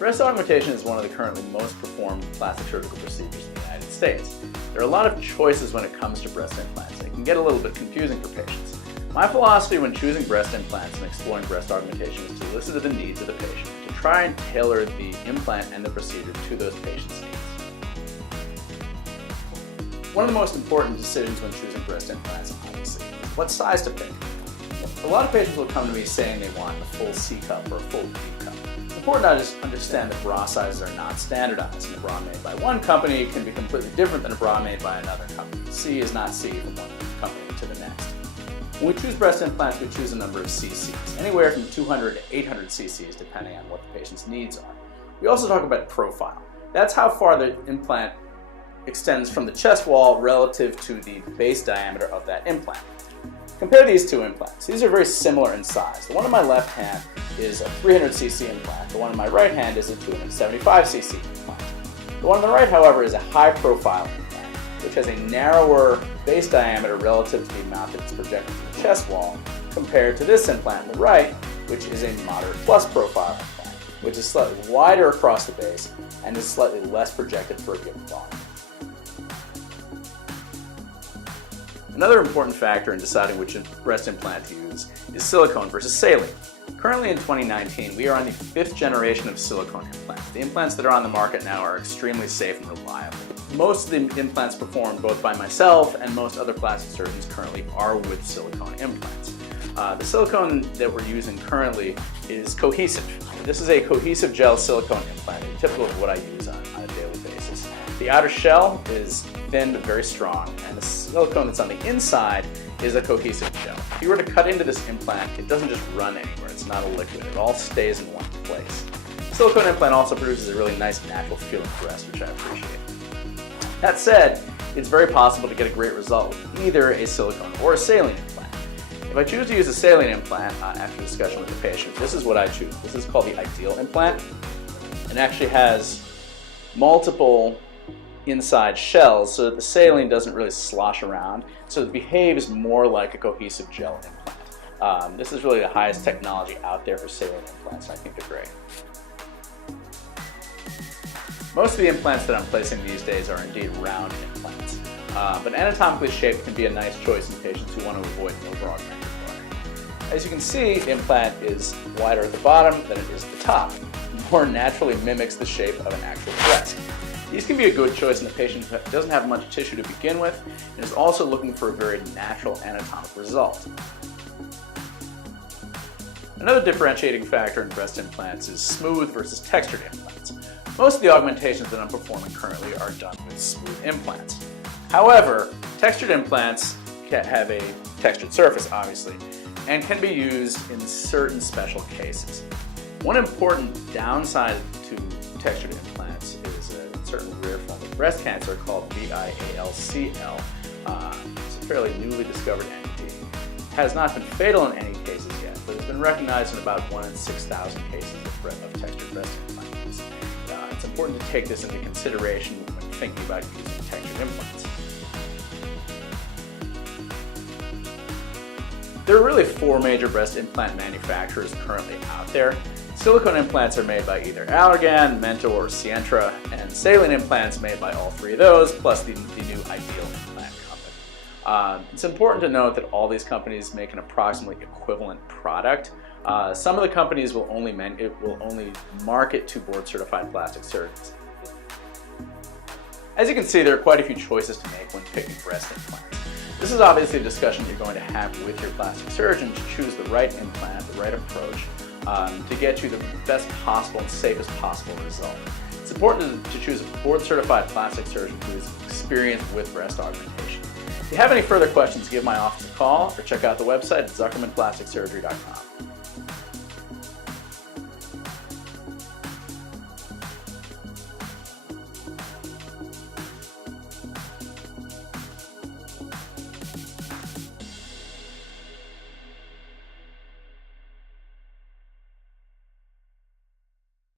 Breast augmentation is one of the currently most performed plastic surgical procedures in the United States. There are a lot of choices when it comes to breast implants. It can get a little bit confusing for patients. My philosophy when choosing breast implants and exploring breast augmentation is to listen to the needs of the patient, to try and tailor the implant and the procedure to those patients' needs. One of the most important decisions when choosing breast implants, obviously, is what size to pick. A lot of patients will come to me saying they want a full C cup or a full B cup. It's important to understand that bra sizes are not standardized, and a bra made by one company can be completely different than a bra made by another company. C is not C from one company to the next. When we choose breast implants, we choose a number of cc's, anywhere from 200 to 800 cc's depending on what the patient's needs are. We also talk about profile. That's how far the implant extends from the chest wall relative to the base diameter of that implant. Compare these two implants. These are very similar in size. The one in my left hand is a 300cc implant. The one in my right hand is a 275cc implant. The one on the right, however, is a high profile implant, which has a narrower base diameter relative to the amount that's projected from the chest wall, compared to this implant on the right, which is a moderate plus profile implant, which is slightly wider across the base and is slightly less projected for a given volume. Another important factor in deciding which breast implant to use is silicone versus saline. Currently in 2019, we are on the 5th generation of silicone implants. The implants that are on the market now are extremely safe and reliable. Most of the implants performed both by myself and most other plastic surgeons currently are with silicone implants. The silicone that we're using currently is cohesive. This is a cohesive gel silicone implant, typical of what I use on a daily basis. The outer shell is thin but very strong, and the silicone that's on the inside is a cohesive gel. If you were to cut into this implant, it doesn't just run anywhere. It's not a liquid. It all stays in one place. The silicone implant also produces a really nice natural feeling breast, which I appreciate. That said, it's very possible to get a great result with either a silicone or a saline implant. If I choose to use a saline implant after discussion with the patient, this is what I choose. This is called the ideal implant. It actually has multiple inside shells so that the saline doesn't really slosh around, so it behaves more like a cohesive gel implant. This is really the highest technology out there for saline implants, and I think they're great. Most of the implants that I'm placing these days are indeed round implants, but anatomically shaped can be a nice choice in patients who want to avoid an over-augmented body. As you can see, the implant is wider at the bottom than it is at the top. It more naturally mimics the shape of an actual breast. These can be a good choice in a patient who doesn't have much tissue to begin with and is also looking for a very natural anatomic result. Another differentiating factor in breast implants is smooth versus textured implants. Most of the augmentations that I'm performing currently are done with smooth implants. However, textured implants have a textured surface, obviously, and can be used in certain special cases. One important downside to textured implants is a certain rare form of breast cancer called VIALCL. It's a fairly newly discovered entity. It has not been fatal in any cases yet, but it's been recognized in about 1 in 6,000 cases of textured breast implant use. It's important to take this into consideration when thinking about using textured implants. There are really 4 major breast implant manufacturers currently out there. Silicone implants are made by either Allergan, Mentor, or Sientra, and saline implants made by all 3 of those, plus the new Ideal Implant company. It's important to note that all these companies make an approximately equivalent product. Some of the companies will only market to board-certified plastic surgeons. As you can see, there are quite a few choices to make when picking breast implants. This is obviously a discussion you're going to have with your plastic surgeon to choose the right implant, the right approach, to get you the best possible and safest possible result. It's important to choose a board-certified plastic surgeon who is experienced with breast augmentation. If you have any further questions, give my office a call or check out the website at zuckermanplasticsurgery.com.